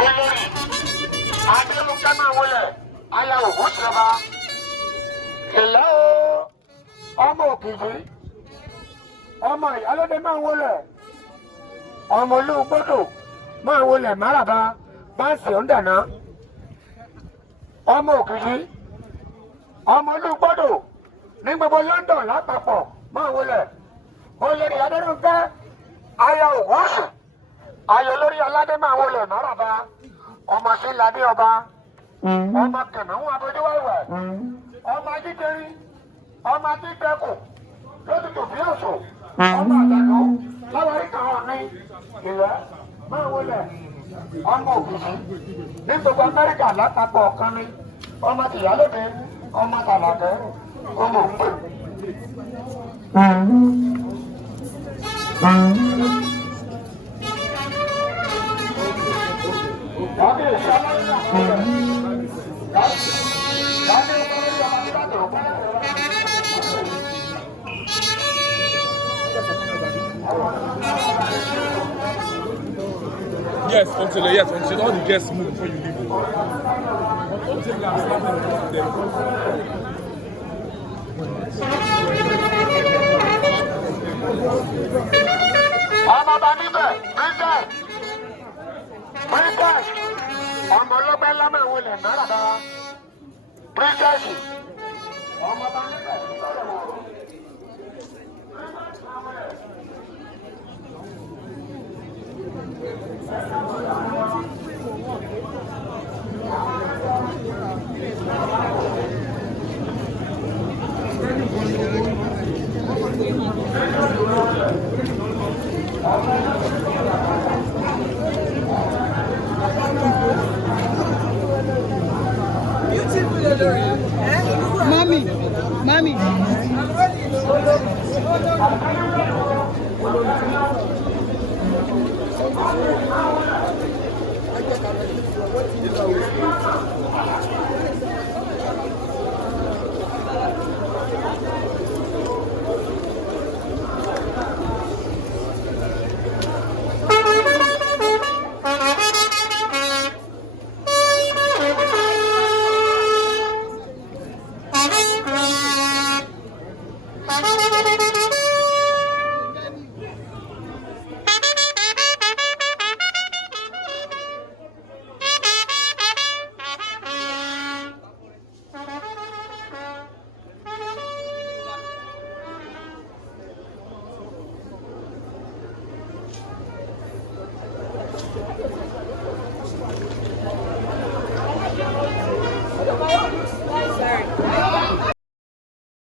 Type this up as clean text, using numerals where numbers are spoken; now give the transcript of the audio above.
Olori Aderonke máa wọlé aya Ògúnṣọba. Hello ọmọ Òkìtì ọmọ Ìyálóde máa wọlé ọmọ Olúgbòdò máa wọlé Máràbá báńsì ọ̀ndàná ọmọ Òkìtì ọmọ Olúgbòdò ní gbogbo London lápapọ̀ máa wọlé Olori Aderonke aya Ògúnṣọba. Ayọ̀ Olori aládé máa wọlé Máràbá ọmọ sí ládé ọba ọmọ kẹmẹ̀hún abojúwẹ̀wẹ̀ ọmọ ajíkẹrí ọmọ ajíkẹkù lójútùú bí ọ̀sọ̀ ọmọ àtàkù láwárí kan ní ilẹ̀ máa wọlé ọmọ Ògùnṣí ní gbogbo Amẹ́ríkà lápapọ̀ ọ̀kan ní ọmọ tìyálóde ọmọ tàlàkẹ́ ọmọ òǹpè. Yes, until all the guests move before you leave. Ọmọ ọlọ́pẹ́ ńlá máa wọlé Máràbá pírísẹ́sì ọmọ bá níbẹ̀ sọ̀rọ̀ wọ̀. Mami.